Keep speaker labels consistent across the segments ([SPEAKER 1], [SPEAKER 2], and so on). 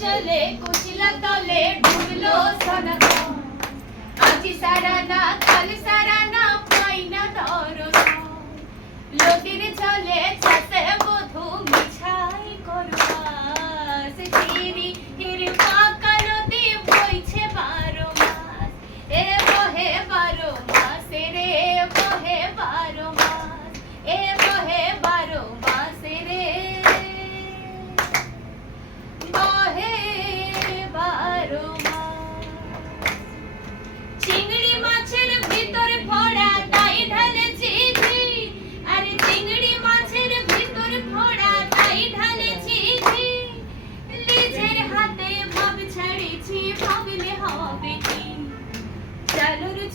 [SPEAKER 1] চলে কুচিলা তলে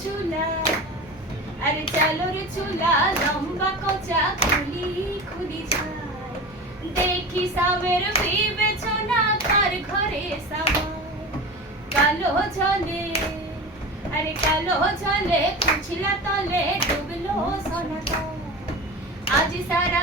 [SPEAKER 1] চুলা, আরে চালুর চুলা, লম্বা কচা খুলি খুলি যায় দেখি সামের বিবেচনা, তার ঘরে সামায় কালো জলে, আরে কালো জলে কুচিলা তলে ডুবলো সনাতন। আজ সারা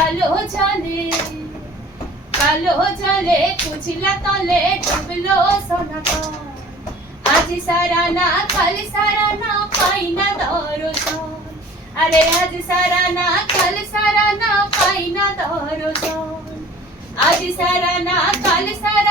[SPEAKER 1] কালো জলে কালো জলে, কুচিলা তলে ডুবলো সনাতন। আজ সারা না, কাল সারা না, পাই না দরজন। আরে আজ সারা না, কাল সারা না, পাই না দরজন। আজ সারা না, কাল সারা